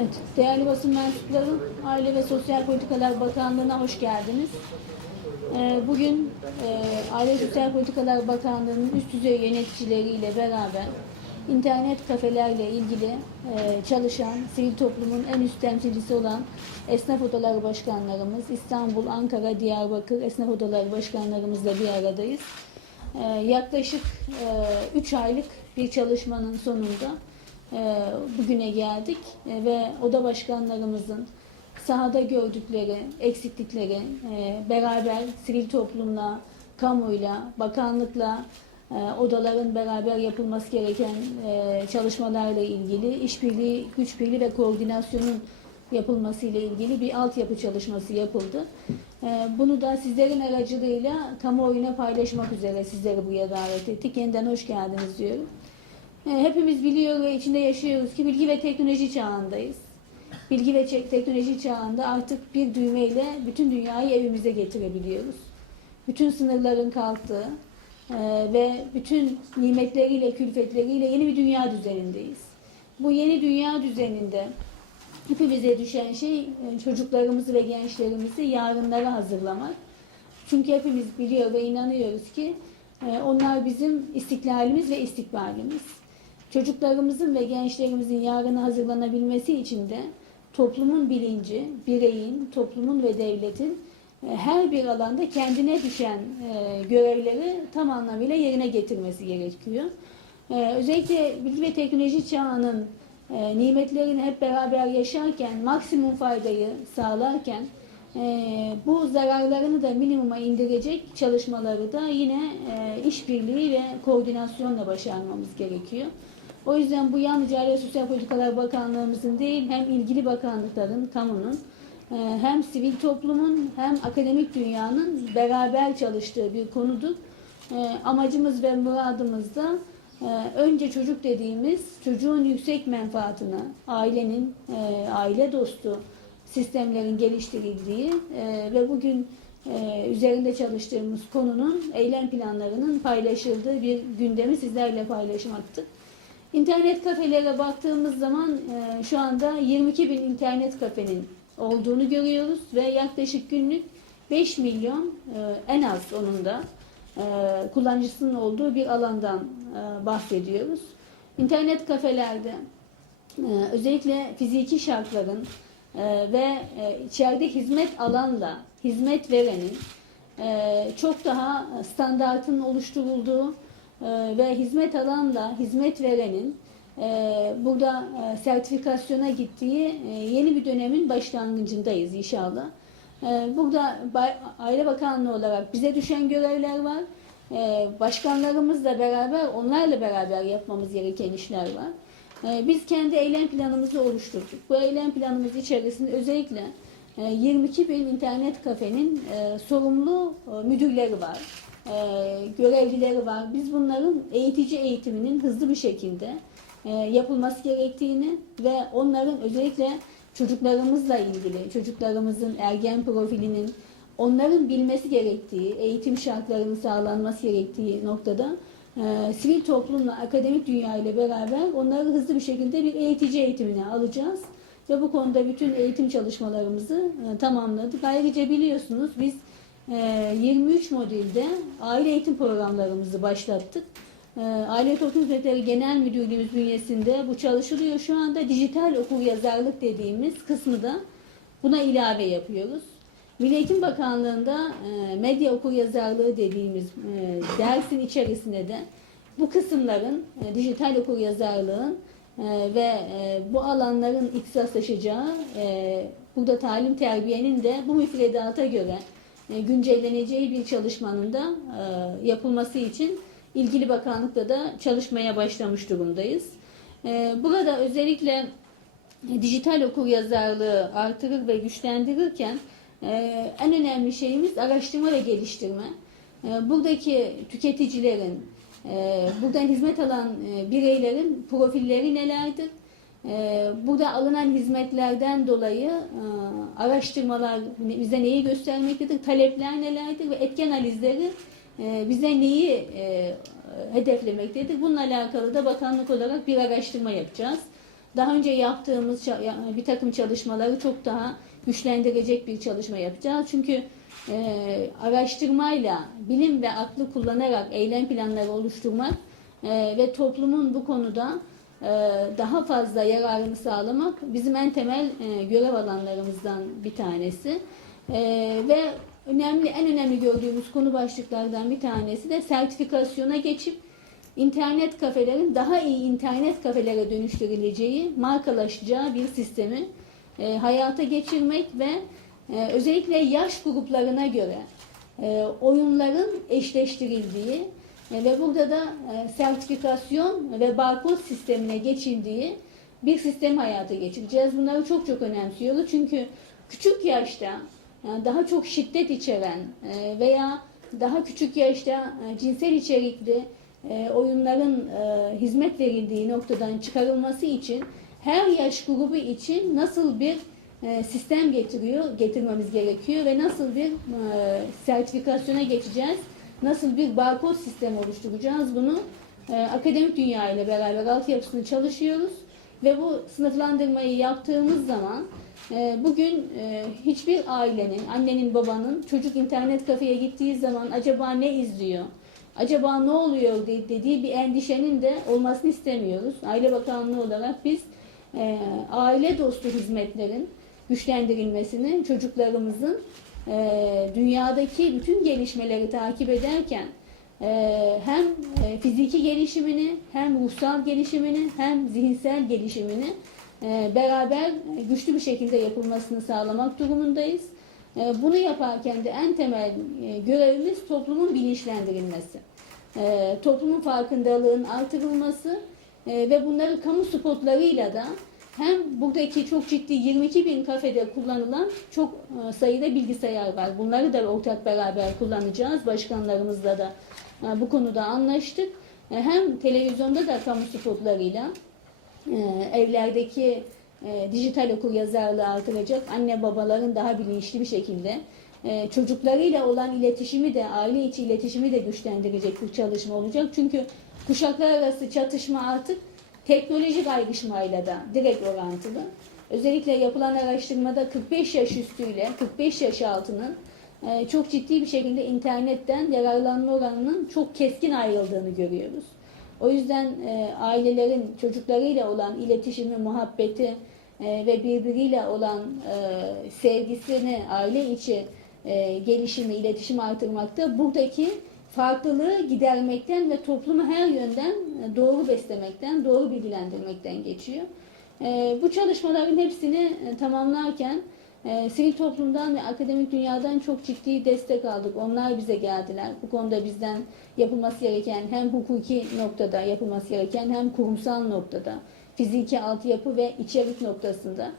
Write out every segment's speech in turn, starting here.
Evet, değerli basın mensupları, Aile ve Sosyal Politikalar Bakanlığı'na hoş geldiniz. Ee, Bugün e, Aile ve Sosyal Politikalar Bakanlığı'nın üst düzey yöneticileriyle beraber internet kafelerle ilgili e, çalışan, sivil toplumun en üst temsilcisi olan esnaf odaları başkanlarımız, İstanbul, Ankara, Diyarbakır esnaf odaları başkanlarımızla bir aradayız. Ee, Yaklaşık 3 aylık bir çalışmanın sonunda e, bugüne geldik E, ve oda başkanlarımızın sahada gördükleri eksiklikleri e, beraber sivil toplumla, kamuyla, bakanlıkla, e, odaların beraber yapılması gereken e, çalışmalarla ilgili işbirliği, güç birliği ve koordinasyonun yapılması ile ilgili bir altyapı çalışması yapıldı. Bunu da sizlerin aracılığıyla kamuoyuna paylaşmak üzere sizleri buraya davet ettik. Yeniden hoş geldiniz diyorum. Hepimiz biliyor ve içinde yaşıyoruz ki bilgi ve teknoloji çağındayız. Bilgi ve teknoloji çağında artık bir düğmeyle bütün dünyayı evimize getirebiliyoruz. Bütün sınırların kalktığı e, ve bütün nimetleriyle, külfetleriyle yeni bir dünya düzenindeyiz. Bu yeni dünya düzeninde hepimize düşen şey e, çocuklarımızı ve gençlerimizi yarınlara hazırlamak. Çünkü hepimiz biliyor ve inanıyoruz ki e, onlar bizim istiklalimiz ve istikbalimiz. Çocuklarımızın ve gençlerimizin yarına hazırlanabilmesi için de toplumun bilinci, bireyin, toplumun ve devletin e, her bir alanda kendine düşen e, görevleri tam anlamıyla yerine getirmesi gerekiyor. E, Özellikle bilgi ve teknoloji çağının nimetlerini hep beraber yaşarken, maksimum faydayı sağlarken bu zararlarını da minimuma indirecek çalışmaları da yine işbirliği ve koordinasyonla başarmamız gerekiyor. O yüzden bu yalnızca Aile Sosyal Politikalar Bakanlığımızın değil, hem ilgili bakanlıkların, kamunun, e, hem sivil toplumun hem akademik dünyanın beraber çalıştığı bir konudur. E, Amacımız ve muradımız da e, önce çocuk dediğimiz çocuğun yüksek menfaatını, ailenin, aile dostu sistemlerin geliştirildiği ve bugün üzerinde çalıştığımız konunun eylem planlarının paylaşıldığı bir gündemi sizlerle paylaşmaktır. İnternet kafelere baktığımız zaman e, şu anda 22 bin internet kafenin olduğunu görüyoruz ve yaklaşık günlük 5 milyon e, en az onun da e, kullanıcısının olduğu bir alandan bahsediyoruz. İnternet kafelerde özellikle fiziki şartların ve içeride hizmet alanla hizmet verenin çok daha standartın oluşturulduğu ve hizmet alanla hizmet verenin e, burada e, sertifikasyona gittiği e, yeni bir dönemin başlangıcındayız inşallah. Burada Aile Bakanlığı olarak bize düşen görevler var. Başkanlarımızla beraber, onlarla beraber yapmamız gereken işler var. Biz kendi eylem planımızı oluşturduk. Bu eylem planımız içerisinde özellikle e, 22 bin internet kafenin sorumlu müdürleri var, e, görevlileri var. Biz bunların eğitici eğitiminin hızlı bir şekilde e, yapılması gerektiğini ve onların özellikle çocuklarımızla ilgili, çocuklarımızın ergen profilinin onların bilmesi gerektiği, eğitim şartlarının sağlanması gerektiği noktada e, sivil toplumla, akademik dünya ile beraber onları hızlı bir şekilde bir eğitici eğitimine alacağız. Ve bu konuda bütün eğitim çalışmalarımızı e, tamamladık. Ayrıca biliyorsunuz biz 23 modülde aile eğitim programlarımızı başlattık. E, Aile Toplum Hizmetleri Genel Müdürlüğümüz bünyesinde bu çalışılıyor. Şu anda dijital okur yazarlık dediğimiz kısmı da buna ilave yapıyoruz. Milli Eğitim Bakanlığı'nda e, medya okur yazarlığı dediğimiz e, dersin içerisinde de bu kısımların e, dijital okur yazarlığın ve bu alanların ihtisaslaşacağı burada talim terbiyenin de bu müfredata göre güncelleneceği bir çalışmanın da e, yapılması için ilgili bakanlıkta da çalışmaya başlamış durumdayız. E, burada özellikle e, dijital okur yazarlığı artırır ve güçlendirirken e, en önemli şeyimiz araştırma ve geliştirme. E, buradaki tüketicilerin, e, buradan hizmet alan e, bireylerin profilleri nelerdir? E, burada alınan hizmetlerden dolayı e, araştırmalar bize neyi göstermektedir? Talepler nelerdir? Ve etken analizleri e, bize neyi e, hedeflemektedir? Bununla alakalı da bakanlık olarak bir araştırma yapacağız. daha önce yaptığımız bir takım çalışmaları çok daha güçlendirecek bir çalışma yapacağız. Çünkü araştırmayla, bilim ve aklı kullanarak eylem planları oluşturmak ve toplumun bu konuda daha fazla yararını sağlamak bizim en temel e, görev alanlarımızdan bir tanesi. E, ve önemli, en önemli gördüğümüz konu başlıklardan bir tanesi de sertifikasyona geçip internet kafelerin daha iyi internet kafelere dönüştürüleceği, markalaşacağı bir sistemi e, hayata geçirmek ve e, özellikle yaş gruplarına göre oyunların eşleştirildiği e, ve burada da e, sertifikasyon ve barkod sistemine geçildiği bir sistem hayata geçireceğiz. Bunları çok çok önemsiyoruz çünkü küçük yaşta yani daha çok şiddet içeren e, veya daha küçük yaşta e, cinsel içerikli e, oyunların e, hizmet verildiği noktadan çıkarılması için her yaş grubu için nasıl bir e, sistem getiriyor, getirmemiz gerekiyor ve nasıl bir e, sertifikasyona geçeceğiz, nasıl bir barkod sistemi oluşturacağız bunu e, akademik dünya ile beraber altyapısını çalışıyoruz ve bu sınıflandırmayı yaptığımız zaman e, bugün e, hiçbir ailenin, annenin, babanın çocuk internet kafeye gittiği zaman acaba ne izliyor, acaba ne oluyor de- dediği bir endişenin de olmasını istemiyoruz. Aile Bakanlığı olarak biz e, aile dostu hizmetlerin güçlendirilmesini çocuklarımızın e, dünyadaki bütün gelişmeleri takip ederken e, hem e, fiziki gelişimini hem ruhsal gelişimini hem zihinsel gelişimini e, beraber güçlü bir şekilde yapılmasını sağlamak durumundayız. E, bunu yaparken de en temel e, görevimiz toplumun bilinçlendirilmesi. E, toplumun farkındalığının artırılması e, ve bunları kamu spotlarıyla da hem buradaki çok ciddi 22 bin kafede kullanılan çok e, sayıda bilgisayar var. Bunları da ortak beraber kullanacağız. Başkanlarımızla da e, bu konuda anlaştık. E, Hem televizyonda da kamu spotlarıyla evlerdeki dijital okur yazarlığı artıracak. Anne babaların daha bilinçli bir şekilde çocuklarıyla olan iletişimi de aile içi iletişimi de güçlendirecek bir çalışma olacak. Çünkü kuşaklar arası çatışma artık teknolojik ayrışmayla da direkt orantılı. Özellikle yapılan araştırmada 45 yaş üstüyle 45 yaş altının e, çok ciddi bir şekilde internetten yararlanma oranının çok keskin ayrıldığını görüyoruz. O yüzden e, ailelerin çocuklarıyla olan iletişimi, muhabbeti e, ve birbiriyle olan sevgisini, aile içi gelişimi, iletişimi artırmakta buradaki farklılığı gidermekten ve toplumu her yönden e, doğru beslemekten, doğru bilgilendirmekten geçiyor. E, bu çalışmaların hepsini e, tamamlarken sivil toplumdan ve akademik dünyadan çok ciddi destek aldık. Onlar bize geldiler. Bu konuda bizden yapılması gereken hem hukuki noktada yapılması gereken hem kurumsal noktada, fiziki altyapı ve içerik noktasında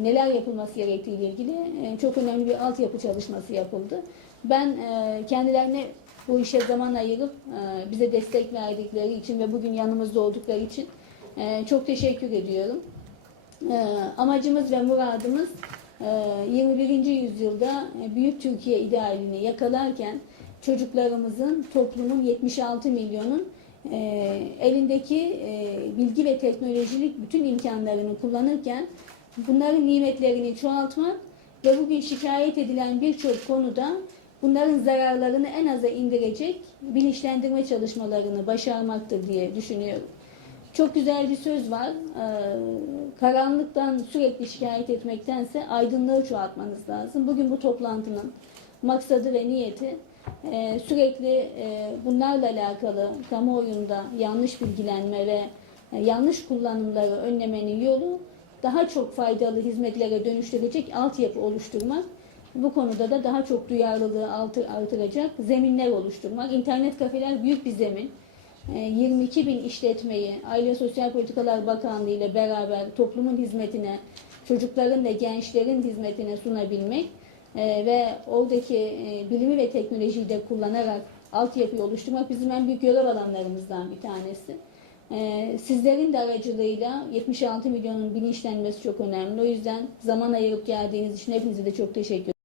neler yapılması gerektiği ile ilgili çok önemli bir altyapı çalışması yapıldı. Ben kendilerine bu işe zaman ayırıp e, bize destek verdikleri için ve bugün yanımızda oldukları için e, çok teşekkür ediyorum. E, amacımız ve muradımız e, 21. yüzyılda Büyük Türkiye idealini yakalarken çocuklarımızın, toplumun 76 milyonun elindeki bilgi ve teknolojilik bütün imkanlarını kullanırken bunların nimetlerini çoğaltmak ve bugün şikayet edilen birçok konuda bunların zararlarını en aza indirecek bilinçlendirme çalışmalarını başarmaktır diye düşünüyorum. Çok güzel bir söz var. Ee, karanlıktan sürekli şikayet etmektense aydınlığı çoğaltmanız lazım. Bugün bu toplantının maksadı ve niyeti e, sürekli e, bunlarla alakalı kamuoyunda yanlış bilgilenme ve e, yanlış kullanımları önlemenin yolu daha çok faydalı hizmetlere dönüştürecek altyapı oluşturmak. Bu konuda da daha çok duyarlılığı artıracak zeminler oluşturmak. İnternet kafeler büyük bir zemin. E, 22 bin işletmeyi Aile Sosyal Politikalar Bakanlığı ile beraber toplumun hizmetine, çocukların ve gençlerin hizmetine sunabilmek e, ve oradaki e, bilimi ve teknolojiyi de kullanarak altyapıyı oluşturmak bizim en büyük görev alanlarımızdan bir tanesi. E, Sizlerin de aracılığıyla 76 milyonun bilinçlenmesi çok önemli. O yüzden zaman ayırıp geldiğiniz için hepinize de çok teşekkür.